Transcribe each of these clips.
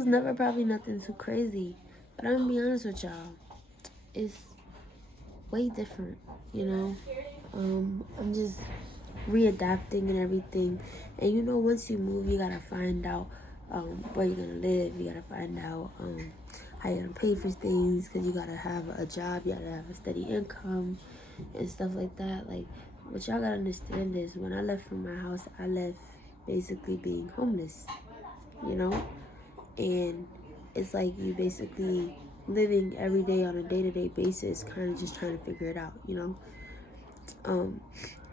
was never probably nothing too crazy. But I'm gonna be honest with y'all, it's way different, you know. I'm just readapting and everything. And you know, once you move, you gotta find out where you're gonna live. You gotta find out how you're gonna pay for things, because you gotta have a job, you gotta have a steady income and stuff like that. Like, what y'all gotta understand is, when I left from my house, I left basically being homeless, you know. And it's like you basically living every day on a day-to-day basis, kind of just trying to figure it out, you know.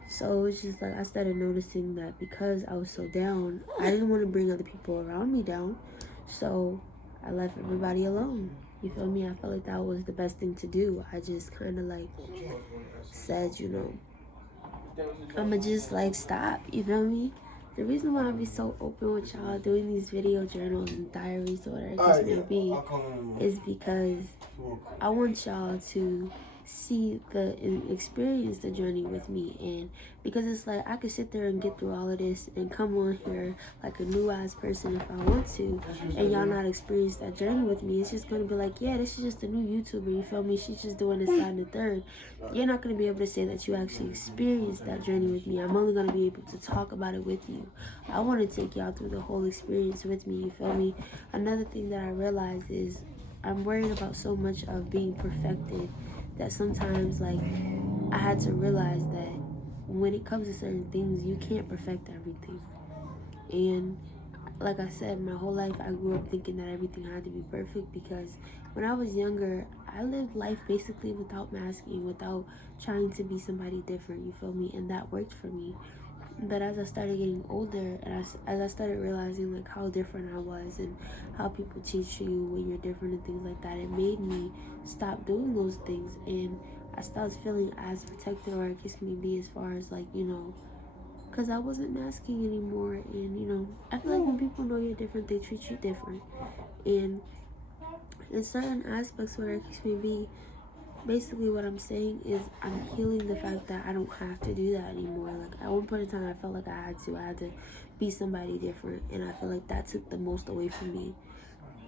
So it's just like I started noticing that because I was so down, I didn't want to bring other people around me down. So I left everybody alone. You feel me? I felt like that was the best thing to do. I just kind of like said, you know, I'ma just like stop. You feel me? The reason why I be so open with y'all doing these video journals and diaries or whatever it just may be is because I want y'all to see and experience the journey with me. And because it's like I could sit there and get through all of this and come on here like a new ass person if I want to, and y'all not experience that journey with me. It's just gonna be like, yeah, this is just a new YouTuber, you feel me? She's just doing this, that, and the third. You're not gonna be able to say that you actually experienced that journey with me. I'm only gonna be able to talk about it with you. I want to take y'all through the whole experience with me, you feel me? Another thing that I realized is I'm worried about so much of being perfected that sometimes, like, I had to realize that when it comes to certain things, you can't perfect everything. And like I said, my whole life I grew up thinking that everything had to be perfect, because when I was younger, I lived life basically without masking, without trying to be somebody different, you feel me? And that worked for me. But as I started getting older, and as I started realizing like how different I was and how people teach you when you're different and things like that, it made me stop doing those things. And I stopped feeling as protected, or I guess maybe as far as like, you know, because I wasn't masking anymore. And you know, I feel like when people know you're different, they treat you different. And in certain aspects, where it may be, basically what I'm saying is I'm healing the fact that I don't have to do that anymore. Like, at one point in time, I felt like I had to be somebody different, and I feel like that took the most away from me.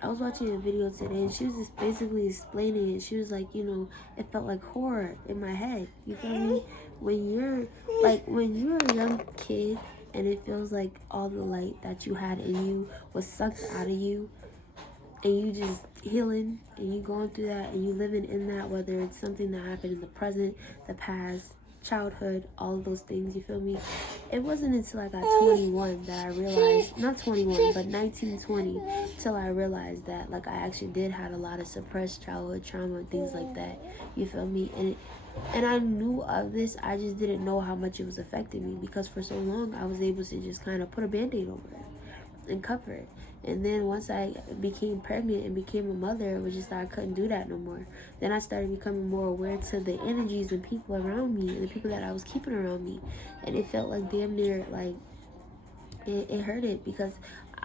I was watching a video today, and she was just basically explaining it. She was like, you know, it felt like horror in my head. You feel me? When you're a young kid and it feels like all the light that you had in you was sucked out of you, and you just healing and you going through that and you living in that, whether it's something that happened in the present, the past, childhood, all of those things, you feel me? It wasn't until I got 21 that I realized, not 21 but 19, 20, till I realized that like I actually did have a lot of suppressed childhood trauma and things like that, you feel me? And I knew of this, I just didn't know how much it was affecting me, because for so long I was able to just kind of put a band-aid over it and cover it. And then once I became pregnant and became a mother, it was just like I couldn't do that no more. Then I started becoming more aware to the energies and people around me and the people that I was keeping around me. And it felt like damn near like it hurted, because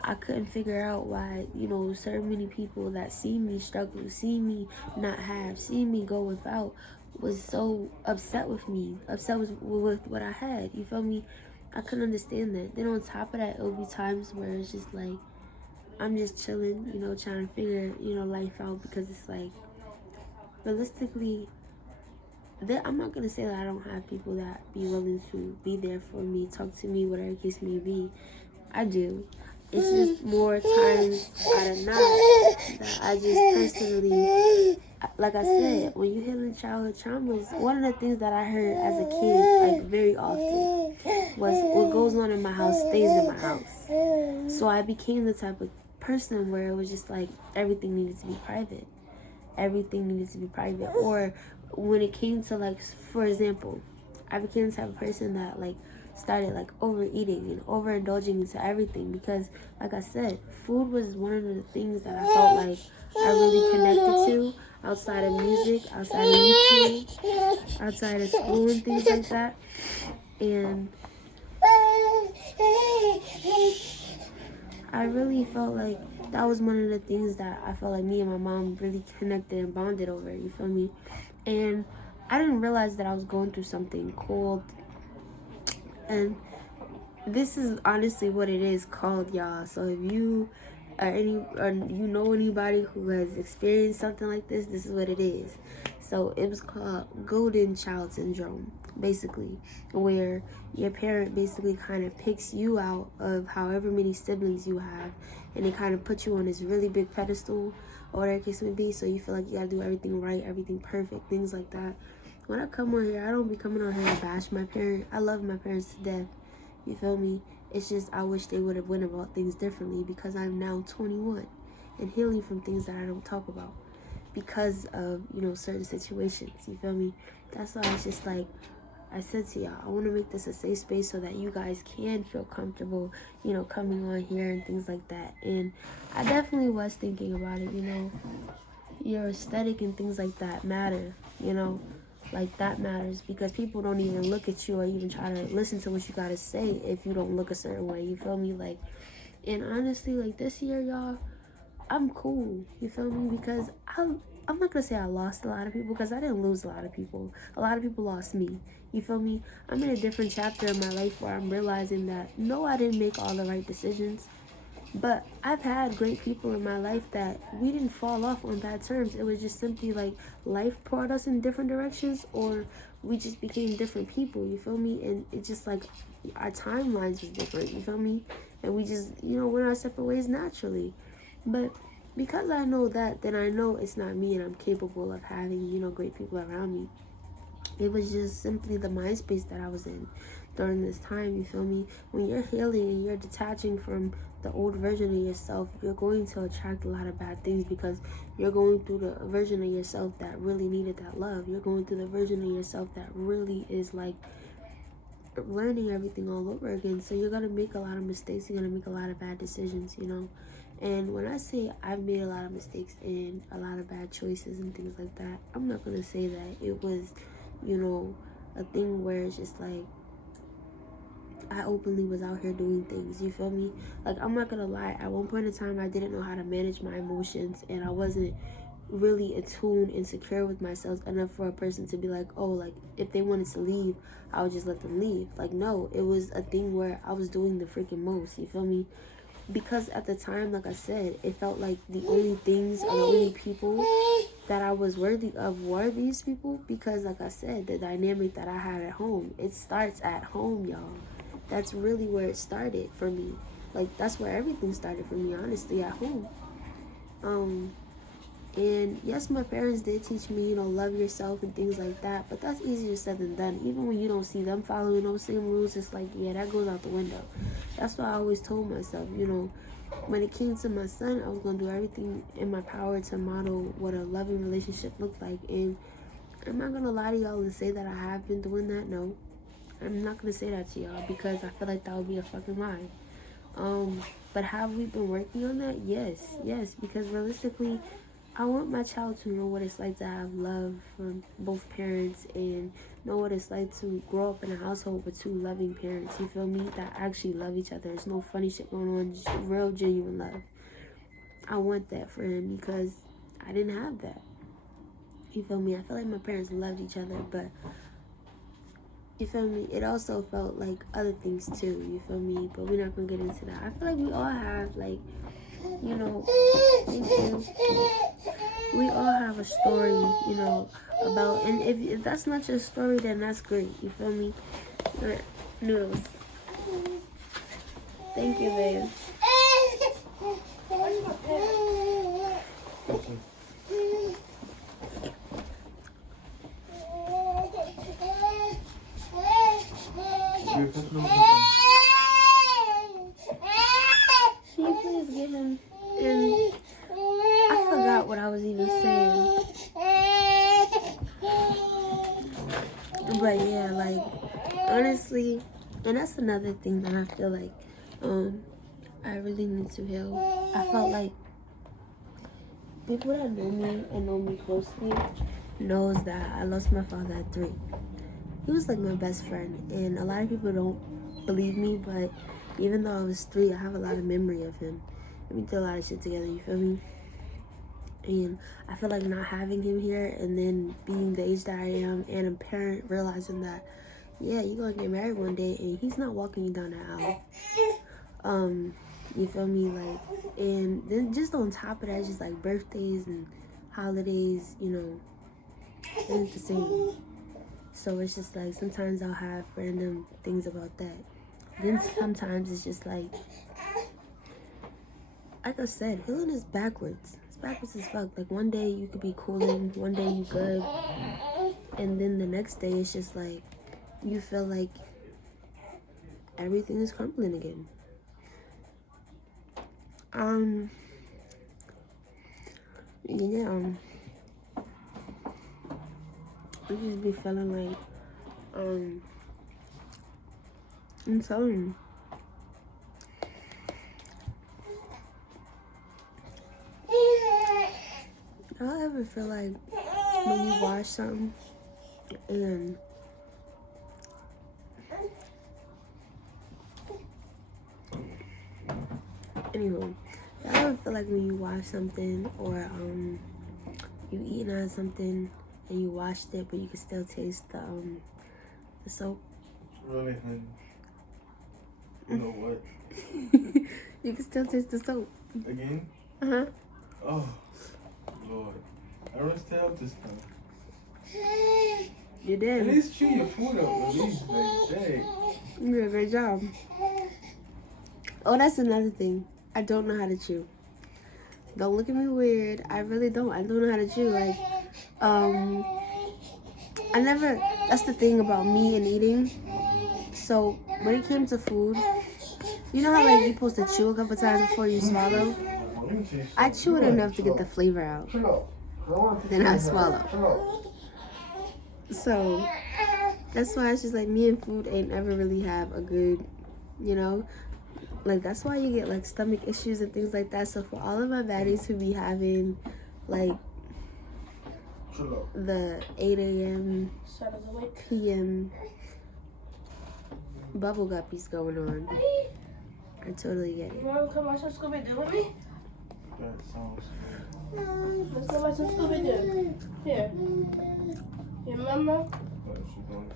I couldn't figure out why, you know, so many people that see me struggle, see me not have, see me go without, was so upset with me, upset with what I had. You feel me? I couldn't understand that. Then on top of that, it would be times where it's just like I'm just chilling, you know, trying to figure, you know, life out, because it's like, realistically, I'm not going to say that I don't have people that be willing to be there for me, talk to me, whatever case may be. I do. It's just more times out of not that I just personally, like I said, when you healing childhood traumas, one of the things that I heard as a kid, like very often, was what goes on in my house stays in my house. So I became the type of person where it was just like everything needed to be private. Everything needed to be private. Or when it came to, like, for example, I became the type of person that like started like overeating and overindulging into everything, because like I said, food was one of the things that I felt like I really connected to, outside of music, outside of YouTube, outside of school and things like that. And I really felt like that was one of the things that I felt like me and my mom really connected and bonded over, you feel me? And I didn't realize that I was going through something called, and this is honestly what it is called, y'all. So if you or you know anybody who has experienced something like this is what it is. So it was called golden child syndrome, basically, where your parent basically kind of picks you out of however many siblings you have, and they kind of put you on this really big pedestal, or whatever the case may be, so you feel like you gotta do everything right, everything perfect, things like that. When I come on here, I don't be coming on here to bash my parent. I love my parents to death. You feel me? It's just I wish they would have went about things differently, because I'm now 21 and healing from things that I don't talk about because of, certain situations. You feel me? That's why it's just like I said to y'all, I want to make this a safe space so that you guys can feel comfortable, coming on here and things like that. And I definitely was thinking about it, your aesthetic and things like that matter, like that matters, because people don't even look at you or even try to listen to what you gotta say if you don't look a certain way. You feel me? Like, and honestly, like this year, y'all, I'm cool. You feel me? Because I'm not gonna say I lost a lot of people, because I didn't lose a lot of people. A lot of people lost me. You feel me? I'm in a different chapter in my life where I'm realizing that no, I didn't make all the right decisions. But I've had great people in my life that we didn't fall off on bad terms. It was just simply like life brought us in different directions, or we just became different people, you feel me? And it just like our timelines was different, you feel me? And we just, went our separate ways naturally. But because I know that, then I know it's not me, and I'm capable of having, great people around me. It was just simply the mind space that I was in during this time, you feel me? When you're healing and you're detaching from the old version of yourself, you're going to attract a lot of bad things, because you're going through the version of yourself that really needed that love. You're going through the version of yourself that really is like learning everything all over again. So you're gonna make a lot of mistakes, you're gonna make a lot of bad decisions, And when I say I've made a lot of mistakes and a lot of bad choices and things like that, I'm not gonna say that it was, a thing where it's just like I openly was out here doing things, you feel me? Like, I'm not gonna lie, at one point in time I didn't know how to manage my emotions, and I wasn't really attuned and secure with myself enough for a person to be like, oh, like if they wanted to leave, I would just let them leave. Like, no, it was a thing where I was doing the freaking most, you feel me? Because at the time, like I said, it felt like the only things or the only people that I was worthy of were these people, because like I said, the dynamic that I had at home, it starts at home, y'all. That's really where it started for me. Like, that's where everything started for me, honestly, at home. And yes, my parents did teach me, love yourself and things like that, but that's easier said than done. Even when you don't see them following those same rules, it's like, yeah, that goes out the window. That's why I always told myself, when it came to my son, I was going to do everything in my power to model what a loving relationship looked like. And I'm not going to lie to y'all and say that I have been doing that. No, I'm not going to say that to y'all, because I feel like that would be a fucking lie. But have we been working on that? Yes, because realistically, I want my child to know what it's like to have love from both parents, and know what it's like to grow up in a household with two loving parents, you feel me, that actually love each other. There's no funny shit going on, just real genuine love. I want that for him, because I didn't have that. You feel me? I feel like my parents loved each other, but you feel me? It also felt like other things too, you feel me? But we're not gonna get into that. I feel like we all have, like, thank you. We all have a story, about, and if that's not your story, then that's great, you feel me? Noodles. Thank you, babe. Can you please get him? And I forgot what I was even saying. But yeah, like, honestly, and that's another thing that I feel like I really need to heal. I felt like people that know me and know me closely knows that I lost my father at 3. He was like my best friend, and a lot of people don't believe me, but even though I was 3, I have a lot of memory of him. We did a lot of shit together, you feel me? And I feel like not having him here, and then being the age that I am, and a parent realizing that, yeah, you're gonna get married one day and he's not walking you down the aisle. You feel me? Like, and then just on top of that, just like birthdays and holidays, you know, it ain't the same. So it's just like sometimes I'll have random things about that. Then sometimes it's just like I said, healing is backwards. It's backwards as fuck. Like one day you could be cooling, one day you good, and then the next day it's just like you feel like everything is crumbling again. Yeah. I just be feeling like I'm telling you. Y'all ever feel like when you wash something and anyway, y'all ever feel like when you wash something or you eating on something and you washed it but you can still taste the soap? Really, honey? You know what? You can still taste the soap. Again? Uh-huh. Oh, Lord. I rinsed it out this time. You At did. least chew your food up, at least, like, dang. You did a great job. Oh, that's another thing. I don't know how to chew. Don't look at me weird. I really don't. I don't know how to chew. Like, I never, that's the thing about me and eating. So when it came to food, you know how like you're supposed to chew a couple times before you swallow? I chew it enough to get the flavor out. Then I swallow. So that's why it's just like me and food ain't ever really have a good, you know, like that's why you get like stomach issues and things like that. So for all of my baddies who be having like the 8 a.m. p.m. bubble guppies going on, I totally get it. You want to come watch some Scooby-Doo with me? That sounds good. Let's go watch some Scooby-Doo. Here. Your mama? What is she doing?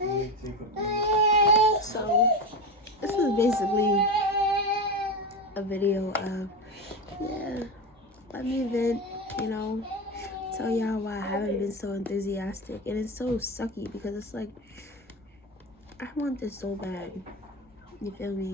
Let me take a So this is basically a video of, yeah, let me vent, you know, tell y'all why I haven't been so enthusiastic. And it's so sucky because it's like, I want this so bad. You feel me?